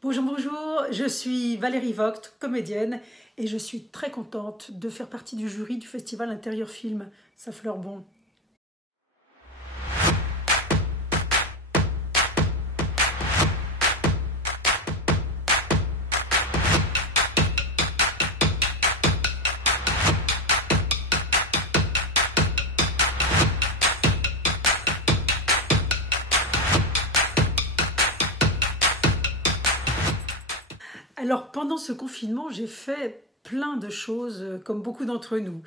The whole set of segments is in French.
Bonjour, bonjour, je suis Valérie Vogt, comédienne, et je suis très contente de faire partie du jury du festival Intérieur Film. Ça fleure bon. Alors, pendant ce confinement, j'ai fait plein de choses, comme beaucoup d'entre nous.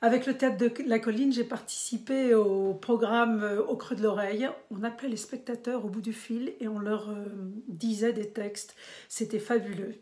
Avec le Théâtre de la Colline, j'ai participé au programme Au creux de l'oreille. On appelait les spectateurs au bout du fil et on leur disait des textes. C'était fabuleux.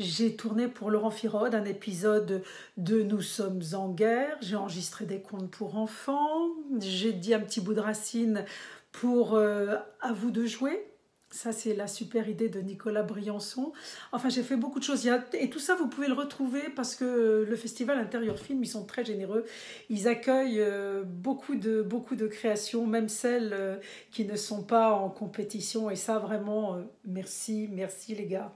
J'ai tourné pour Laurent Firode un épisode de Nous sommes en guerre. J'ai enregistré des contes pour enfants. J'ai dit un petit bout de Racine pour À vous de jouer. Ça, c'est la super idée de Nicolas Briançon. Enfin, j'ai fait beaucoup de choses. Et tout ça, vous pouvez le retrouver parce que le festival Intérieur Film, ils sont très généreux. Ils accueillent beaucoup de créations, même celles qui ne sont pas en compétition. Et ça, vraiment, merci, merci les gars.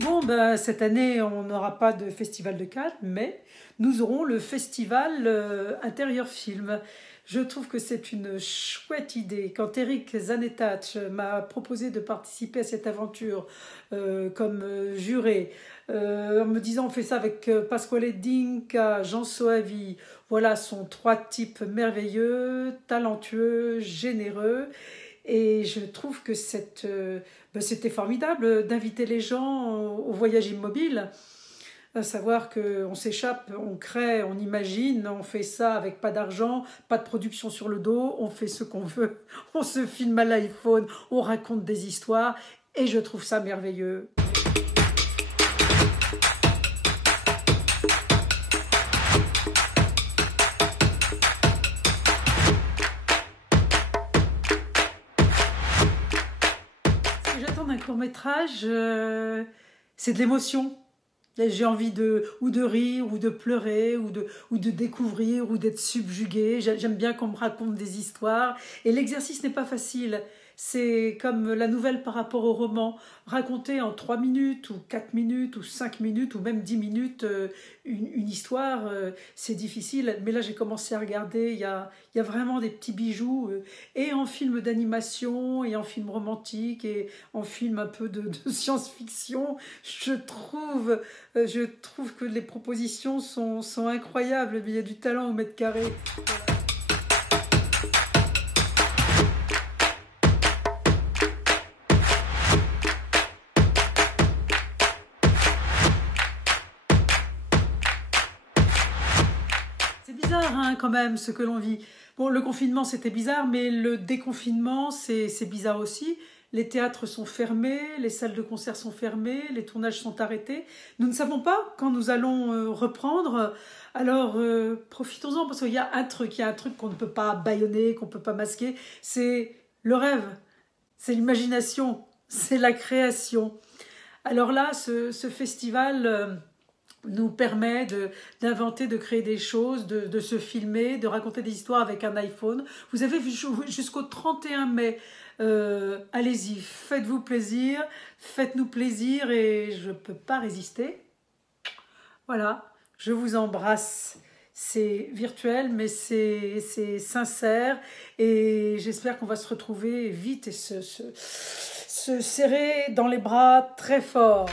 Bon, ben, cette année, on n'aura pas de festival de Cannes, mais nous aurons le festival Intérieur Film. Je trouve que c'est une chouette idée. Quand Eric Zanetach m'a proposé de participer à cette aventure comme juré, en me disant on fait ça avec Pasquale Dinca, Jean Soavi, voilà, sont trois types merveilleux, talentueux, généreux. Et je trouve que c'était formidable d'inviter les gens au voyage immobile, à savoir qu'on s'échappe, on crée, on imagine, on fait ça avec pas d'argent, pas de production sur le dos, on fait ce qu'on veut, on se filme à l'iPhone, on raconte des histoires, et je trouve ça merveilleux. Ce que j'attends d'un court-métrage, c'est de l'émotion. J'ai envie ou de rire, ou de pleurer, ou de découvrir, ou d'être subjuguée. J'aime bien qu'on me raconte des histoires. Et l'exercice n'est pas facile. C'est comme la nouvelle par rapport au roman. Raconter en 3 minutes, ou 4 minutes, ou 5 minutes, ou même 10 minutes une histoire, c'est difficile. Mais là, j'ai commencé à regarder. Il y a vraiment des petits bijoux. Et en film d'animation, et en film romantique, et en film un peu de science-fiction. Je trouve que les propositions sont incroyables, mais il y a du talent au mètre carré. C'est bizarre hein, quand même ce que l'on vit. Bon, le confinement c'était bizarre, mais le déconfinement c'est bizarre aussi. Les théâtres sont fermés, les salles de concert sont fermées, les tournages sont arrêtés. Nous ne savons pas quand nous allons reprendre. Alors profitons-en parce qu'il y a un truc qu'on ne peut pas bâillonner, qu'on ne peut pas masquer. C'est le rêve, c'est l'imagination, c'est la création. Alors là, ce festival nous permet d'inventer, de créer des choses, de se filmer, de raconter des histoires avec un iPhone. Vous avez jusqu'au 31 mai. Allez-y, faites-vous plaisir, faites-nous plaisir et je ne peux pas résister. Voilà, je vous embrasse. C'est virtuel, mais c'est sincère et j'espère qu'on va se retrouver vite et se serrer dans les bras très fort.